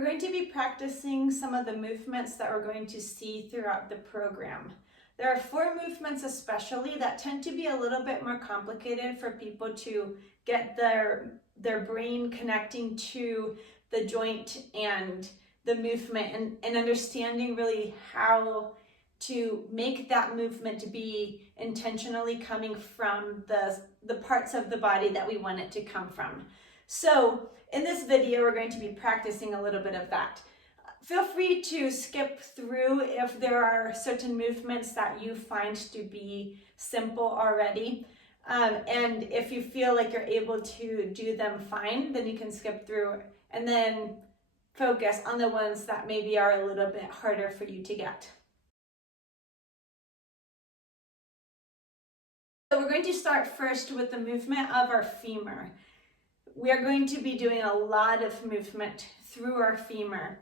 We're going to be practicing some of the movements that we're going to see throughout the program. There are 4 movements especially that tend to be a little bit more complicated for people to get their brain connecting to the joint and the movement and understanding really how to make that movement to be intentionally coming from the parts of the body that we want it to come from. So in this video, we're going to be practicing a little bit of that. Feel free to skip through if there are certain movements that you find to be simple already. And if you feel like you're able to do them fine, then you can skip through and then focus on the ones that maybe are a little bit harder for you to get. So we're going to start first with the movement of our femur. We are going to be doing a lot of movement through our femur.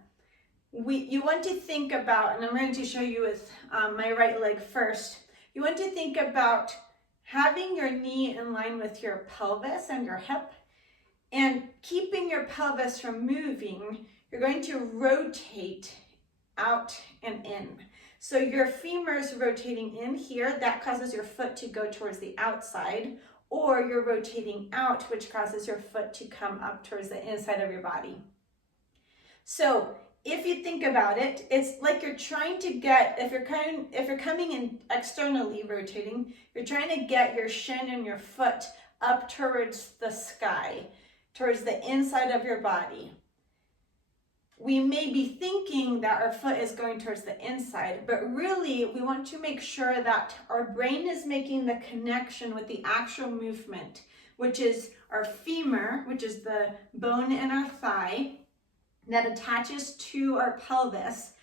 You want to think about, and I'm going to show you with my right leg first, you want to think about having your knee in line with your pelvis and your hip, and keeping your pelvis from moving. You're going to rotate out and in. So your femur is rotating in here, that causes your foot to go towards the outside, or you're rotating out, which causes your foot to come up towards the inside of your body. So if you think about it, it's like you're trying to get, if you're coming in externally rotating, you're trying to get your shin and your foot up towards the sky, towards the inside of your body. We may be thinking that our foot is going towards the inside, but really we want to make sure that our brain is making the connection with the actual movement, which is our femur, which is the bone in our thigh that attaches to our pelvis.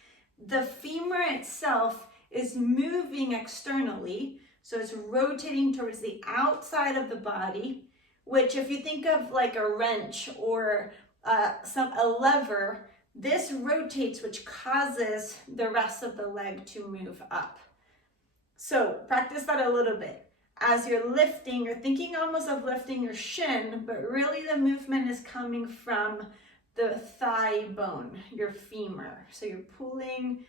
The femur itself is moving externally, so it's rotating towards the outside of the body, which if you think of like a wrench or a lever, this rotates, which causes the rest of the leg to move up. So practice that a little bit. As you're lifting, you're thinking almost of lifting your shin, but really the movement is coming from the thigh bone, your femur. So you're pulling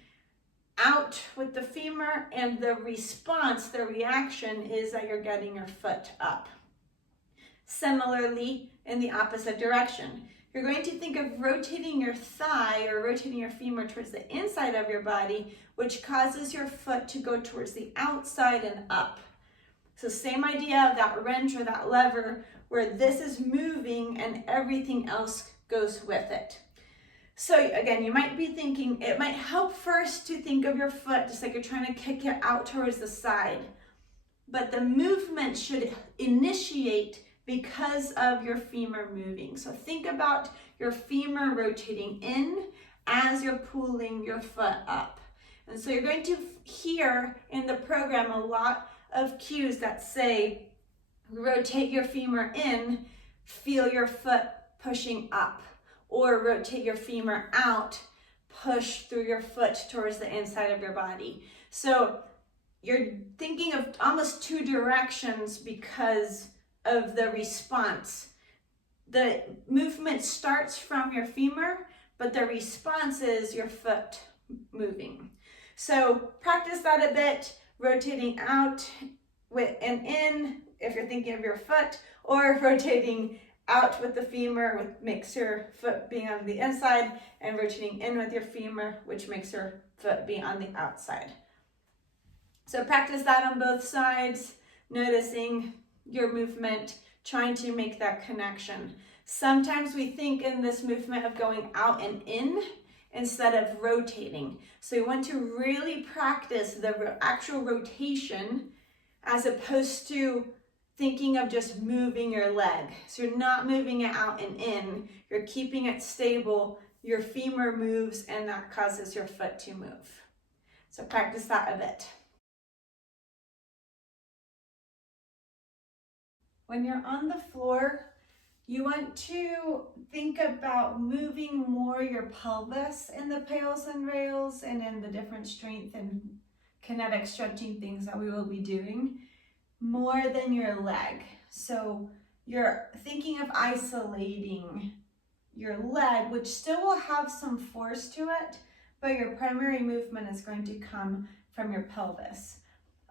out with the femur, and the response, the reaction is that you're getting your foot up. Similarly, in the opposite direction, you're going to think of rotating your thigh or rotating your femur towards the inside of your body, which causes your foot to go towards the outside and up. So same idea of that wrench or that lever, where this is moving and everything else goes with it. So again, you might be thinking, it might help first to think of your foot just like you're trying to kick it out towards the side. But the movement should initiate because of your femur moving. So think about your femur rotating in as you're pulling your foot up. And so you're going to hear in the program a lot of cues that say, rotate your femur in, feel your foot pushing up, or rotate your femur out, push through your foot towards the inside of your body. So you're thinking of almost 2 directions because of the response. The movement starts from your femur, but the response is your foot moving. So practice that a bit, rotating out and in if you're thinking of your foot, or rotating out with the femur, which makes your foot being on the inside, and rotating in with your femur, which makes your foot be on the outside. So practice that on both sides, noticing your movement, trying to make that connection. Sometimes we think in this movement of going out and in instead of rotating. So you want to really practice the actual rotation as opposed to thinking of just moving your leg. So you're not moving it out and in, you're keeping it stable, your femur moves, and that causes your foot to move. So practice that a bit. When you're on the floor, you want to think about moving more your pelvis in the pails and rails and in the different strength and kinetic stretching things that we will be doing, more than your leg. So you're thinking of isolating your leg, which still will have some force to it, but your primary movement is going to come from your pelvis.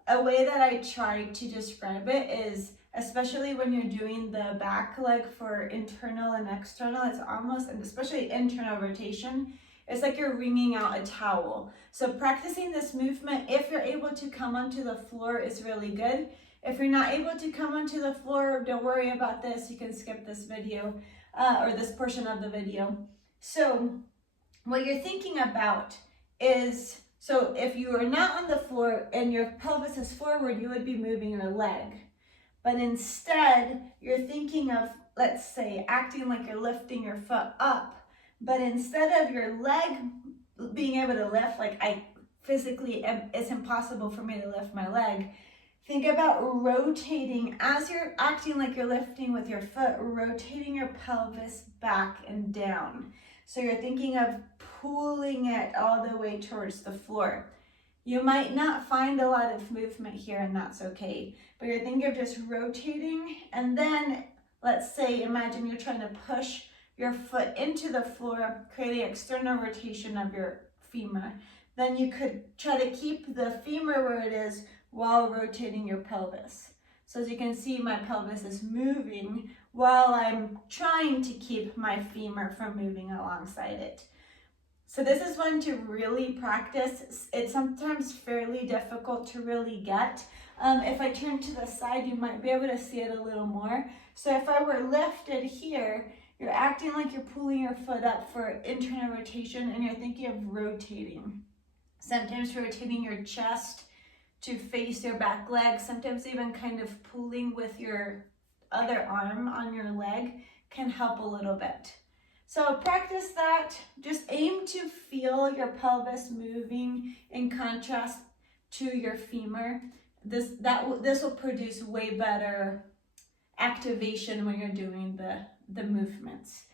A way that I try to describe it is, especially when you're doing the back leg for internal and external, it's almost, and especially internal rotation, it's like you're wringing out a towel. So practicing this movement, if you're able to come onto the floor, is really good. If you're not able to come onto the floor, don't worry about this. You can skip this video or this portion of the video. So what you're thinking about is, so if you are not on the floor and your pelvis is forward, you would be moving your leg. But instead, you're thinking of, let's say, acting like you're lifting your foot up. But instead of your leg being able to lift, like it's impossible for me to lift my leg. Think about rotating, as you're acting like you're lifting with your foot, rotating your pelvis back and down. So you're thinking of pulling it all the way towards the floor. You might not find a lot of movement here, and that's okay. But you're thinking of just rotating, and then let's say, imagine you're trying to push your foot into the floor, creating external rotation of your femur. Then you could try to keep the femur where it is while rotating your pelvis. So as you can see, my pelvis is moving while I'm trying to keep my femur from moving alongside it. So this is one to really practice. It's sometimes fairly difficult to really get. If I turn to the side, you might be able to see it a little more. So if I were lifted here, you're acting like you're pulling your foot up for internal rotation, and you're thinking of rotating. Sometimes rotating your chest to face your back leg, sometimes even kind of pulling with your other arm on your leg can help a little bit. So practice that. Just aim to feel your pelvis moving in contrast to your femur. This will produce way better activation when you're doing the movements.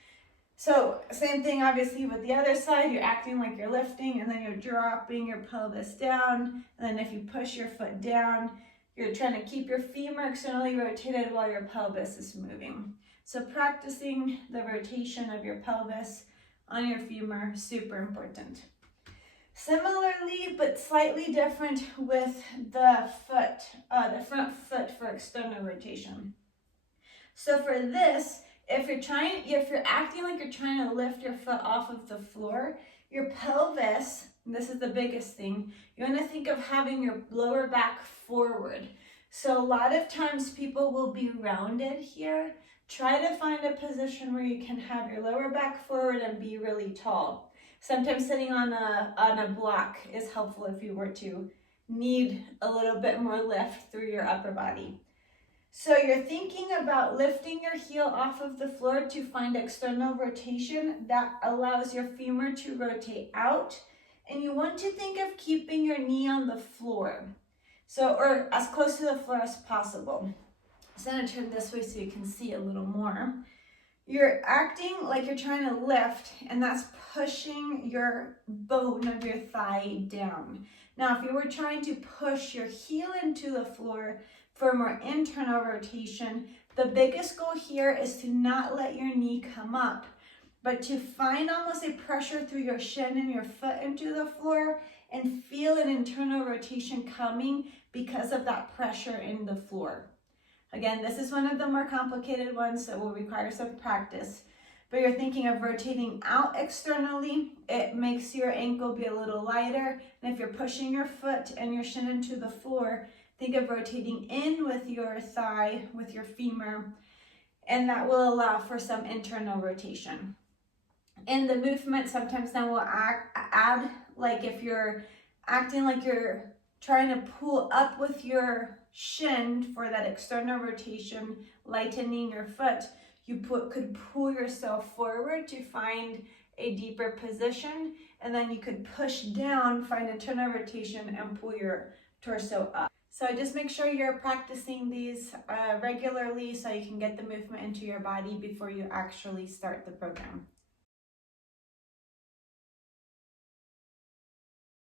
So same thing obviously with the other side, you're acting like you're lifting and then you're dropping your pelvis down. And then if you push your foot down, you're trying to keep your femur externally rotated while your pelvis is moving. So practicing the rotation of your pelvis on your femur, super important. Similarly, but slightly different with the foot, the front foot for external rotation. So for this, if you're acting like you're trying to lift your foot off of the floor, your pelvis, and this is the biggest thing, you want to think of having your lower back forward. So a lot of times people will be rounded here. Try to find a position where you can have your lower back forward and be really tall. Sometimes sitting on a block is helpful if you were to need a little bit more lift through your upper body. So you're thinking about lifting your heel off of the floor to find external rotation that allows your femur to rotate out. And you want to think of keeping your knee on the floor. So, or as close to the floor as possible. So I'm going to turn this way so you can see a little more. You're acting like you're trying to lift, and that's pushing your bone of your thigh down. Now, if you were trying to push your heel into the floor for more internal rotation, the biggest goal here is to not let your knee come up, but to find almost a pressure through your shin and your foot into the floor and feel an internal rotation coming because of that pressure in the floor. Again, this is one of the more complicated ones, so it will require some practice. But you're thinking of rotating out externally. It makes your ankle be a little lighter. And if you're pushing your foot and your shin into the floor, think of rotating in with your thigh, with your femur, and that will allow for some internal rotation. In the movement, sometimes then we'll add, like if you're acting like you're trying to pull up with your shin for that external rotation, lightening your foot, you could pull yourself forward to find a deeper position, and then you could push down, find internal rotation, and pull your torso up. So just make sure you're practicing these regularly so you can get the movement into your body before you actually start the program.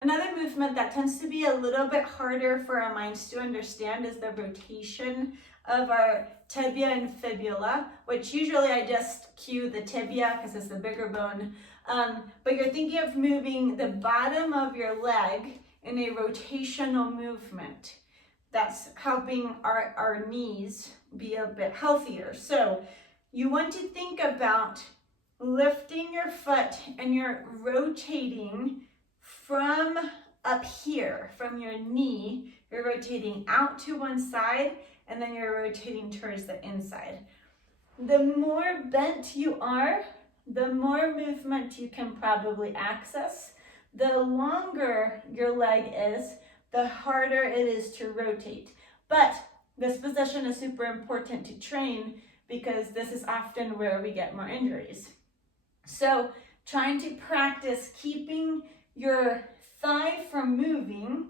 Another movement that tends to be a little bit harder for our minds to understand is the rotation of our tibia and fibula, which usually I just cue the tibia because it's the bigger bone. But you're thinking of moving the bottom of your leg in a rotational movement. That's helping our knees be a bit healthier. So you want to think about lifting your foot and you're rotating from up here, from your knee, you're rotating out to one side and then you're rotating towards the inside. The more bent you are, the more movement you can probably access. The longer your leg is, the harder it is to rotate. But this position is super important to train because this is often where we get more injuries. So trying to practice keeping your thigh from moving,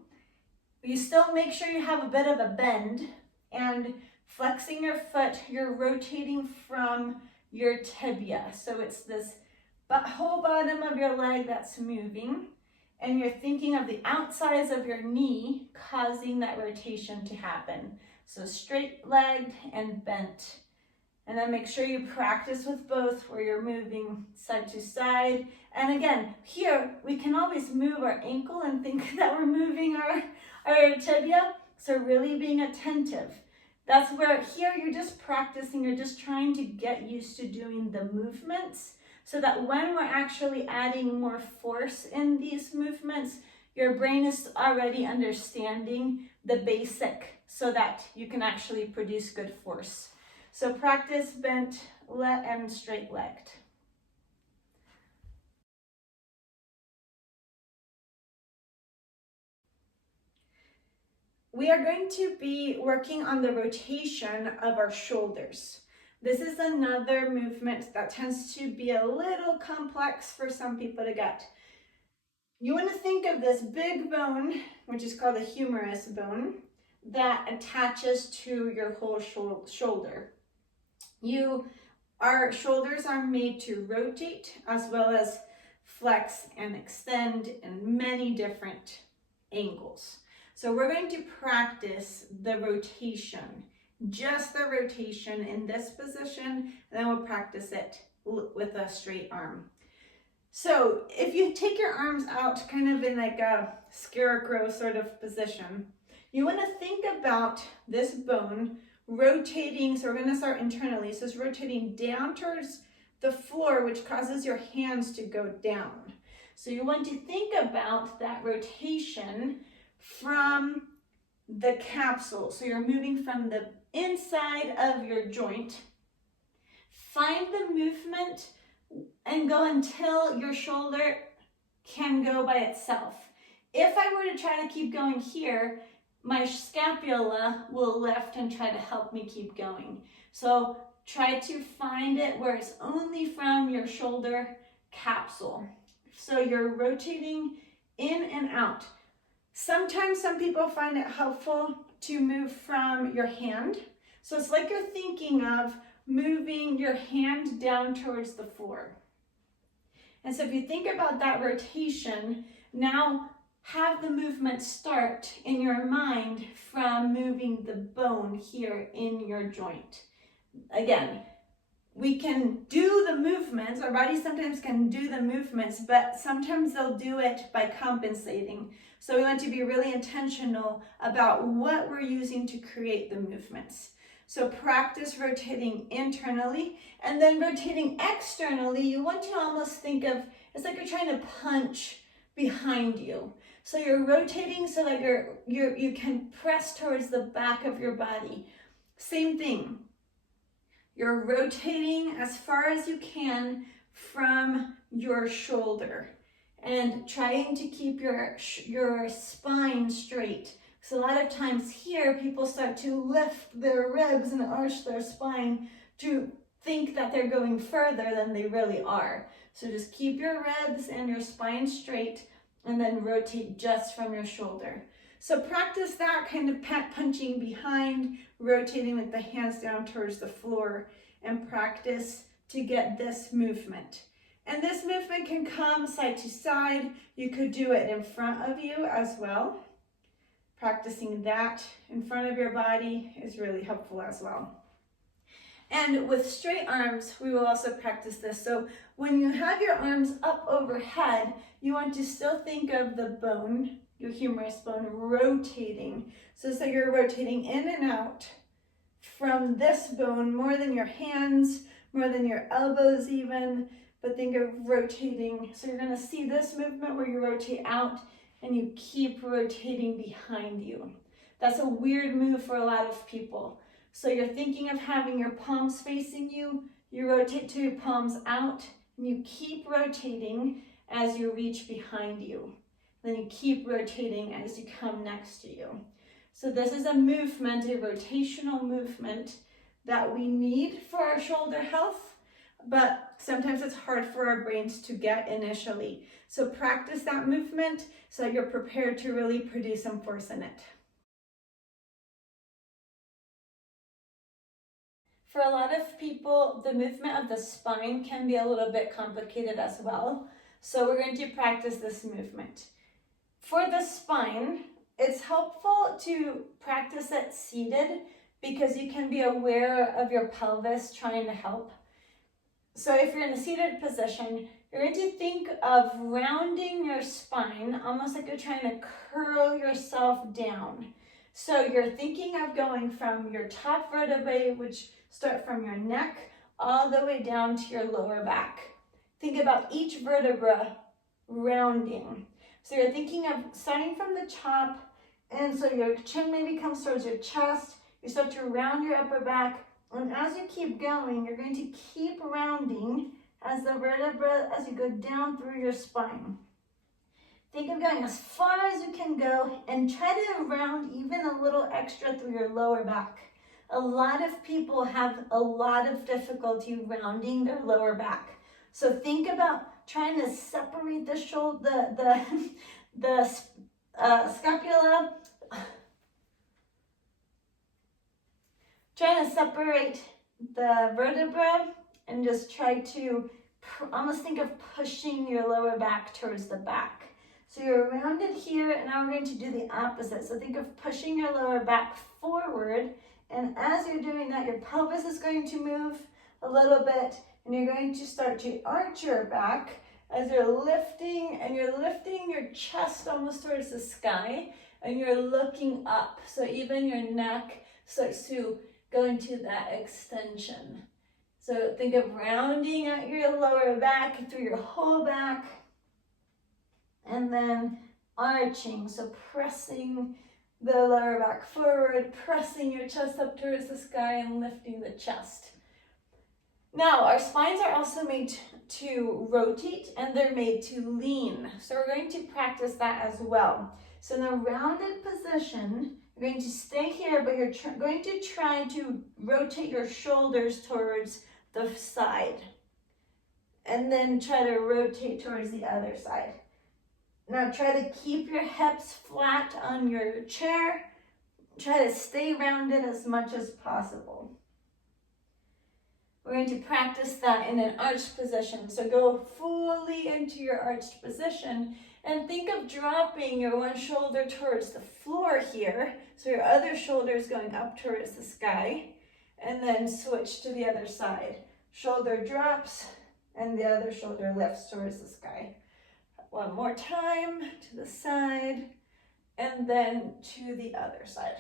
you still make sure you have a bit of a bend, and flexing your foot, you're rotating from your tibia. So it's this whole bottom of your leg that's moving, and you're thinking of the outsides of your knee causing that rotation to happen. So straight-legged and bent. And then make sure you practice with both where you're moving side to side. And again, here we can always move our ankle and think that we're moving our tibia. So really being attentive. That's where here you're just practicing, you're just trying to get used to doing the movements so that when we're actually adding more force in these movements, your brain is already understanding the basic so that you can actually produce good force. So practice bent and straight-legged. We are going to be working on the rotation of our shoulders. This is another movement that tends to be a little complex for some people to get. You want to think of this big bone, which is called the humerus bone, that attaches to your whole shoulder. Our shoulders are made to rotate as well as flex and extend in many different angles. So we're going to practice the rotation, just the rotation in this position, and then we'll practice it with a straight arm. So if you take your arms out kind of in like a scarecrow sort of position, you want to think about this bone rotating. So we're going to start internally. So it's rotating down towards the floor, which causes your hands to go down. So you want to think about that rotation from the capsule. So you're moving from the inside of your joint. Find the movement and go until your shoulder can go by itself. If I were to try to keep going here, my scapula will lift and try to help me keep going. So try to find it where it's only from your shoulder capsule. So you're rotating in and out. Sometimes some people find it helpful to move from your hand. So it's like you're thinking of moving your hand down towards the floor. And so if you think about that rotation, now have the movement start in your mind from moving the bone here in your joint. Again, we can do the movements, our body sometimes can do the movements, but sometimes they'll do it by compensating. So we want to be really intentional about what we're using to create the movements. So practice rotating internally, and then rotating externally, you want to almost think of, it's like you're trying to punch behind you. So you're rotating so that you can press towards the back of your body. Same thing. You're rotating as far as you can from your shoulder and trying to keep your spine straight. So a lot of times here, people start to lift their ribs and arch their spine to think that they're going further than they really are. So just keep your ribs and your spine straight and then rotate just from your shoulder. So practice that kind of punching behind, rotating with the hands down towards the floor, and practice to get this movement. And this movement can come side to side. You could do it in front of you as well. Practicing that in front of your body is really helpful as well. And with straight arms, we will also practice this. So when you have your arms up overhead, you want to still think of the bone, your humerus bone, rotating. So you're rotating in and out from this bone more than your hands, more than your elbows even, but think of rotating. So you're gonna see this movement where you rotate out and you keep rotating behind you. That's a weird move for a lot of people. So you're thinking of having your palms facing you, you rotate to your palms out, and you keep rotating as you reach behind you. Then you keep rotating as you come next to you. So this is a movement, a rotational movement that we need for our shoulder health, but sometimes it's hard for our brains to get initially. So practice that movement so that you're prepared to really produce some force in it. For a lot of people, the movement of the spine can be a little bit complicated as well. So we're going to practice this movement. For the spine, it's helpful to practice it seated because you can be aware of your pelvis trying to help. So if you're in a seated position, you're going to think of rounding your spine, almost like you're trying to curl yourself down. So you're thinking of going from your top vertebrae, which start from your neck, all the way down to your lower back. Think about each vertebra rounding. So you're thinking of starting from the top, and so your chin maybe comes towards your chest. You start to round your upper back, and as you keep going, you're going to keep rounding as the vertebra, as you go down through your spine. Think of going as far as you can go and try to round even a little extra through your lower back. A lot of people have a lot of difficulty rounding their lower back. So think about trying to separate the shoulder, the scapula. Trying to separate the vertebra and just try to almost think of pushing your lower back towards the back. So you're rounded here, and now we're going to do the opposite. So think of pushing your lower back forward, and as you're doing that, your pelvis is going to move a little bit, and you're going to start to arch your back as you're lifting, and you're lifting your chest almost towards the sky, and you're looking up. So even your neck starts to go into that extension. So think of rounding out your lower back through your whole back, and then arching, so pressing the lower back forward, pressing your chest up towards the sky and lifting the chest. Now, our spines are also made to rotate, and they're made to lean. So we're going to practice that as well. So in a rounded position, you're going to stay here, but you're going to try to rotate your shoulders towards the side. And then try to rotate towards the other side. Now try to keep your hips flat on your chair. Try to stay rounded as much as possible. We're going to practice that in an arched position. So go fully into your arched position and think of dropping your one shoulder towards the floor here. So your other shoulder is going up towards the sky, and then switch to the other side. Shoulder drops and the other shoulder lifts towards the sky. One more time to the side, and then to the other side.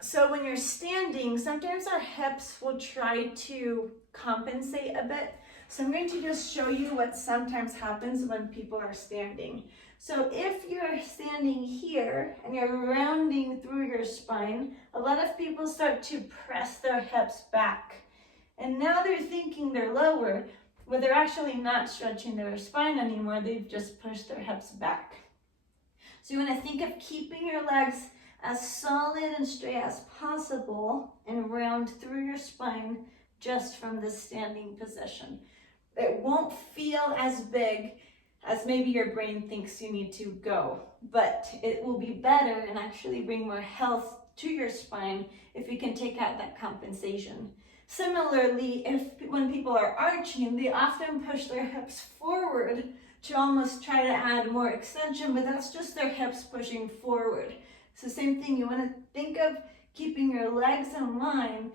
So when you're standing, sometimes our hips will try to compensate a bit. So I'm going to just show you what sometimes happens when people are standing. So if you're standing here and you're rounding through your spine, a lot of people start to press their hips back. And now they're thinking they're lower, but they're actually not stretching their spine anymore. They've just pushed their hips back. So you want to think of keeping your legs as solid and straight as possible and round through your spine just from this standing position. It won't feel as big as maybe your brain thinks you need to go, but it will be better and actually bring more health to your spine if you can take out that compensation. Similarly, when people are arching, they often push their hips forward to almost try to add more extension, but that's just their hips pushing forward. It's the same thing. You want to think of keeping your legs in line,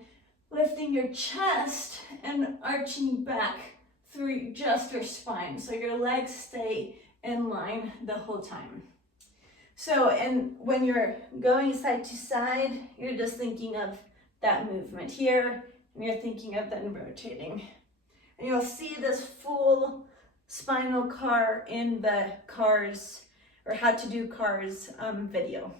lifting your chest and arching back through just your spine. So your legs stay in line the whole time. So, and when you're going side to side, you're just thinking of that movement here, and you're thinking of then rotating. And you'll see this full spinal car in the CARS, or How to Do CARS video.